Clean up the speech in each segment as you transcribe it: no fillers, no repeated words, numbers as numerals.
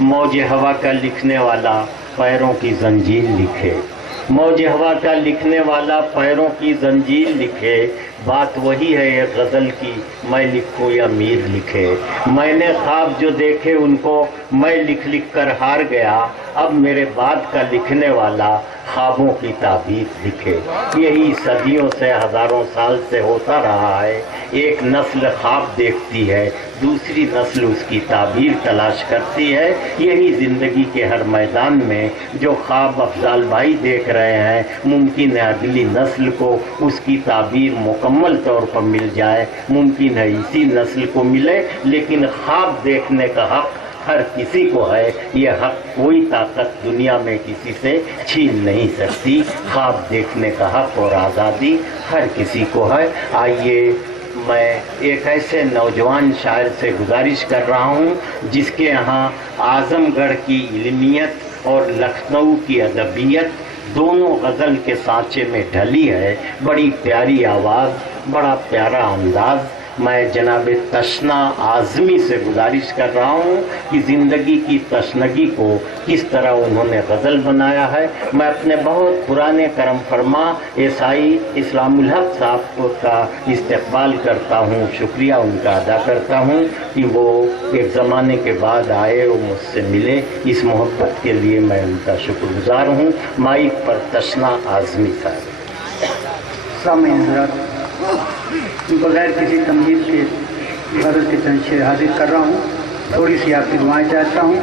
موج ہوا کا لکھنے والا پیروں کی زنجیر لکھے، موج ہوا کا لکھنے والا پیروں کی زنجیر لکھے، بات وہی ہے یہ غزل کی، میں لکھوں یا میر لکھے۔ میں نے خواب جو دیکھے ان کو میں لکھ لکھ کر ہار گیا، اب میرے بعد کا لکھنے والا خوابوں کی تعبیر لکھے۔ یہی صدیوں سے، ہزاروں سال سے ہوتا رہا ہے، ایک نسل خواب دیکھتی ہے، دوسری نسل اس کی تعبیر تلاش کرتی ہے۔ یہی زندگی کے ہر میدان میں جو خواب افضال بھائی دیکھ رہے ہیں، ممکن ہے اگلی نسل کو اس کی تعبیر مکمل طور پر مل جائے، ممکن ہے اسی نسل کو ملے، لیکن خواب دیکھنے کا حق ہر کسی کو ہے۔ یہ حق کوئی طاقت دنیا میں کسی سے چھین نہیں سکتی۔ خواب دیکھنے کا حق اور آزادی ہر کسی کو ہے۔ آئیے میں ایک ایسے نوجوان شاعر سے گزارش کر رہا ہوں جس کے یہاں اعظم گڑھ کی علمیت اور لکھنؤ کی ادبیت دونوں غزل کے سانچے میں ڈھلی ہے۔ بڑی پیاری آواز، بڑا پیارا انداز۔ میں جناب تشنا اعظمی سے گزارش کر رہا ہوں کہ زندگی کی تشنگی کو کس طرح انہوں نے غزل بنایا ہے۔ میں اپنے بہت پرانے کرم فرما عیسائی اسلام الحق صاحب کا استقبال کرتا ہوں، شکریہ ان کا ادا کرتا ہوں کہ وہ ایک زمانے کے بعد آئے اور مجھ سے ملے۔ اس محبت کے لیے میں ان کا شکر گزار ہوں۔ مائک پر تشنا اعظمی صاحب۔ سامعین حضرات، بغیر کسی تمہید کے غرض کے چند شعر حاضر کر رہا ہوں، تھوڑی سی آپ کی دعائیں چاہتا ہوں۔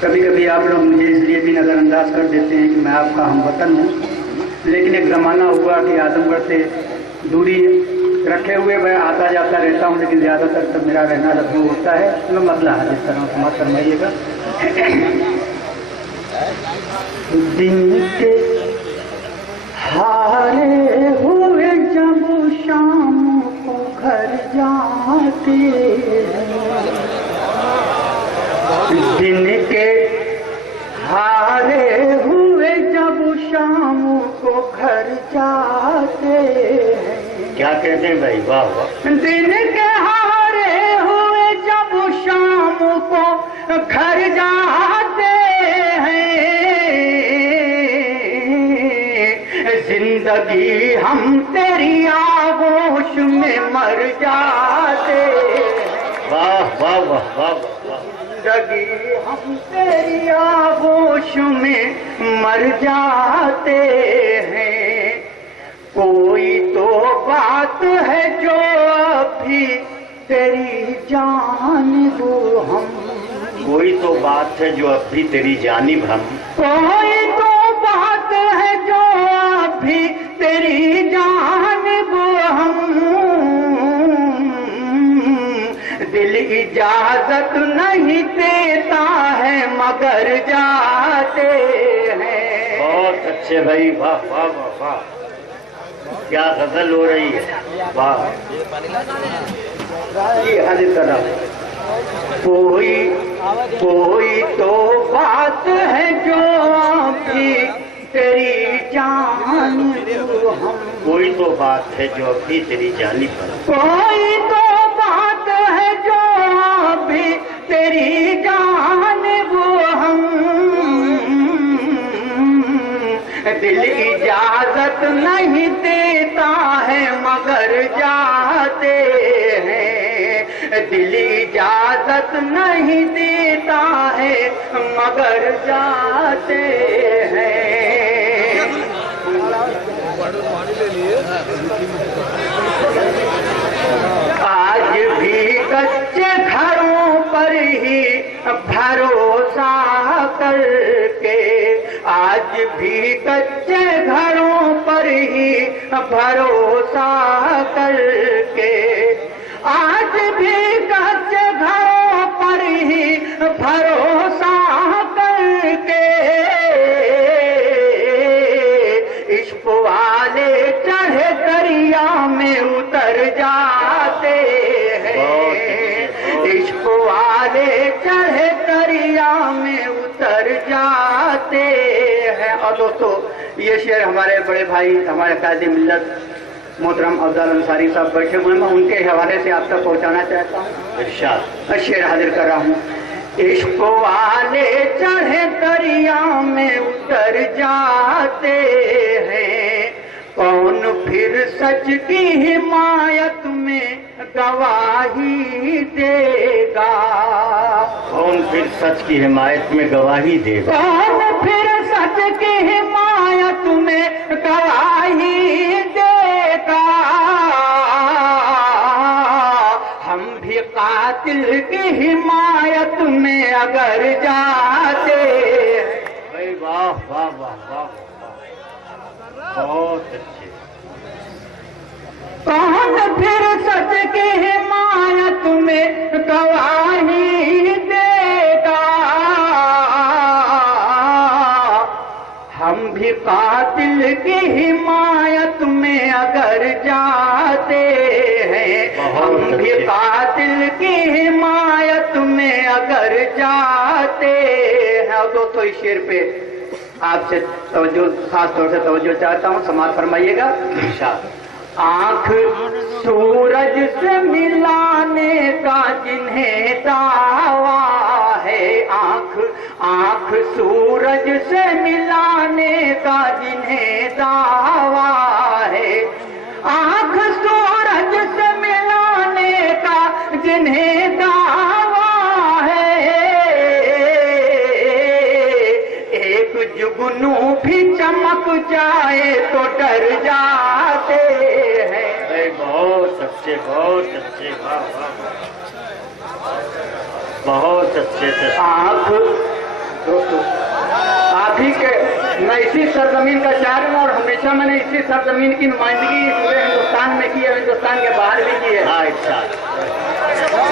کبھی کبھی آپ لوگ مجھے اس لیے بھی نظر انداز کر دیتے ہیں کہ میں آپ کا ہم وطن ہوں، لیکن ایک زمانہ ہوا کہ اعظم گڑھ سے دوری رکھے ہوئے میں آتا جاتا رہتا ہوں، لیکن زیادہ تر تب میرا رہنا لکھنؤ ہوتا ہے۔ میں مسئلہ حاضر کر رہا ہوں، سماعت فرمائیے گا۔ دن کے ہارے ہوئے جب شام کو گھر جاتے ہیں، دن کے ہارے ہوئے جب شام کو گھر جاتے ہیں۔ کیا کہتے ہیں بھائی؟ واہ واہ۔ دن کے ہارے ہوئے جب شام کو گھر جاتے ہیں، زندگی ہم تیری آغوش میں مر جاتے ہیں۔ واہ واہ واہ واہ واہ۔ زندگی ہم تیری آغوش میں مر جاتے ہیں۔ کوئی تو بات ہے جو ابھی تیری جانب ہم، کوئی تو بات ہے جو اب بھی تیری جانب ہم، کوئی تو بات ہے جو ابھی تیری جانب ہم، دل اجازت نہیں دیتا ہے مگر جاتے ہیں۔ بہت اچھے بھائی، واہ واہ واہ واہ، کیا غزل ہو رہی ہے، واہ۔ جی حاضر کر رہا ہوں۔ کوئی تو بات ہے جو ابھی تیری جانب ہم، کوئی تو بات ہے جو اب بھی تیری جانب ہم، کوئی تو بات ہے جو ابھی تیری جانب ہم، دل اجازت نہیں دیتا ہے مگر جاتے ہیں، دل اجازت نہیں دیتا ہے مگر جاتے ہیں۔ آج بھی کچے گھروں پر ہی بھروسہ کر کے، آج بھی کچے گھروں پر ہی بھروسہ کر کے، آج بھی کچے گھروں پر ہی بھروسہ کر کے، عشق والے چڑھے دریا میں اتر جاتے ہیں، عشق والے چڑھے دریا میں اتر جاتے ہیں۔ اور دوستو، یہ شعر ہمارے بڑے بھائی، ہمارے قائد ملت محترم افضل انصاری صاحب بیٹھے ہوئے ہیں، میں ان کے حوالے سے آپ تک پہنچانا چاہتا ہوں۔ ارشاد۔ شعر حاضر کر رہا ہوں۔ عشق والے چڑھے دریا میں اتر جاتے ہیں، کون پھر سچ کی حمایت میں گواہی دے گا؟ کون پھر سچ کی حمایت میں گواہی دے گا؟ کون پھر سچ کی حمایت میں گواہی دے گا؟ ہم بھی قاتل کی حمایت میں اگر جاتے ہیں۔ بھائی واہ واہ واہ واہ، بہت اچھے۔ کون پھر سچ کی حمایت میں گواہی دے گا؟ ہم بھی قاتل کی حمایت میں اگر جاتے ہیں، ہم بھی قاتل کی حمایت میں اگر جاتے ہیں۔ اور دوستو اس شعر پہ آپ سے توجہ، خاص طور سے توجہ چاہتا ہوں، سماعت فرمائیے گا۔ آنکھ سورج سے ملانے کا جنہیں دعویٰ ہے، آنکھ سورج سے ملانے کا جنہیں دعویٰ ہے، آنکھ سورج سے ملانے کا جنہیں دعویٰ ہے، ایک جگنو بھی چمک جائے تو ڈر جاتے ہیں۔ بہت اچھے، بہت اچھے، واہ واہ، بہت اچھے سے۔ آپ دوستو، آپ ہی کے، میں اسی سرزمین کا شاعر ہوں اور ہمیشہ میں نے اسی سرزمین کی نمائندگی پورے ہندوستان میں کی ہے، ہندوستان کے باہر بھی کی ہے۔ ہر جگہ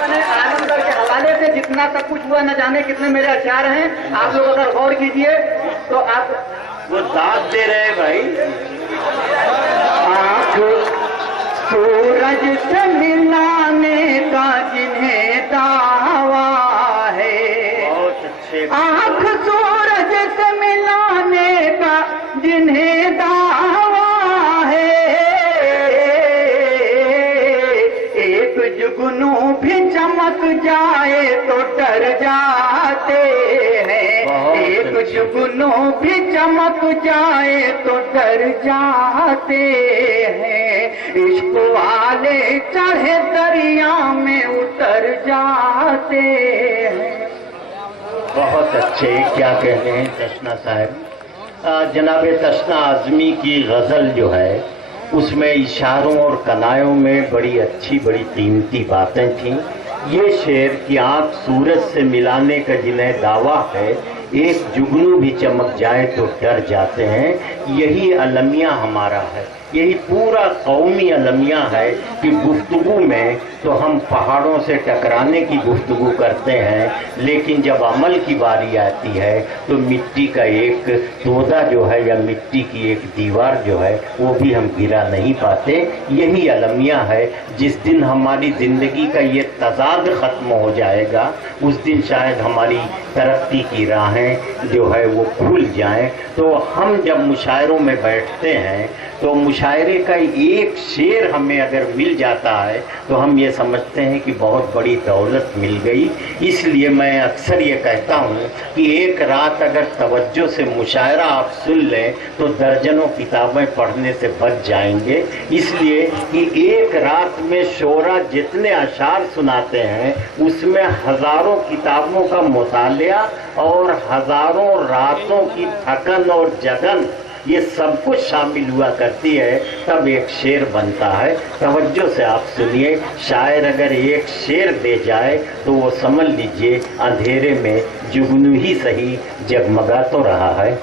میں نے عالم گڑھ کے حوالے سے جتنا سب کچھ ہوا، نہ جانے کتنے میرے اشعار ہیں، آپ لوگ اگر غور کیجئے تو آپ وہ داد دے رہے بھائی۔ آنکھ سورج سے ملانے کا جنہیں دعویٰ ہے، بہت اچھے۔ آنکھ سورج سے ملانے کا جنہیں دعویٰ ہے، ایک جگنو بھی چمک جائے تو ڈر جاتے ہیں، ایک جگنو بھی چمک جائے تو ڈر جاتے ہیں، عشق والے چڑھے دریا میں اتر جاتے ہیں۔ بہت اچھے، کیا کہتے ہیں تشنا صاحب۔ جناب تشنا اعظمی کی غزل جو ہے اس میں اشاروں اور کنایوں میں بڑی اچھی، بڑی قیمتی باتیں تھیں۔ یہ شعر کہ آنکھ سورج سے ملانے کا جنہیں دعویٰ ہے، ایک جگنو بھی چمک جائے تو ڈر جاتے ہیں، یہی المیہ ہمارا ہے، یہی پورا قومی المیہ ہے کہ گفتگو میں تو ہم پہاڑوں سے ٹکرانے کی گفتگو کرتے ہیں، لیکن جب عمل کی باری آتی ہے تو مٹی کا ایک تودا جو ہے یا مٹی کی ایک دیوار جو ہے وہ بھی ہم گرا نہیں پاتے۔ یہی المیہ ہے۔ جس دن ہماری زندگی کا یہ تضاد ختم ہو جائے گا اس دن شاید ہماری ترقی کی راہیں جو ہے وہ کھل جائیں۔ تو ہم جب مشاعروں میں بیٹھتے ہیں تو مشاعرے کا ایک شعر ہمیں اگر مل جاتا ہے تو ہم یہ سمجھتے ہیں کہ بہت بڑی دولت مل گئی۔ اس لیے میں اکثر یہ کہتا ہوں کہ ایک رات اگر توجہ سے مشاعرہ آپ سن لیں تو درجنوں کتابیں پڑھنے سے بچ جائیں گے، اس لیے کہ ایک رات میں شعراء جتنے اشعار سناتے ہیں اس میں ہزاروں کتابوں کا مطالعہ اور ہزاروں راتوں کی تھکن اور جگن یہ سب کچھ شامل ہوا کرتی ہے، تب ایک شعر بنتا ہے۔ توجہ سے آپ سنیے، شاعر اگر ایک شعر دے جائے تو وہ سمجھ لیجئے اندھیرے میں جگنو ہی صحیح جگمگا تو رہا ہے۔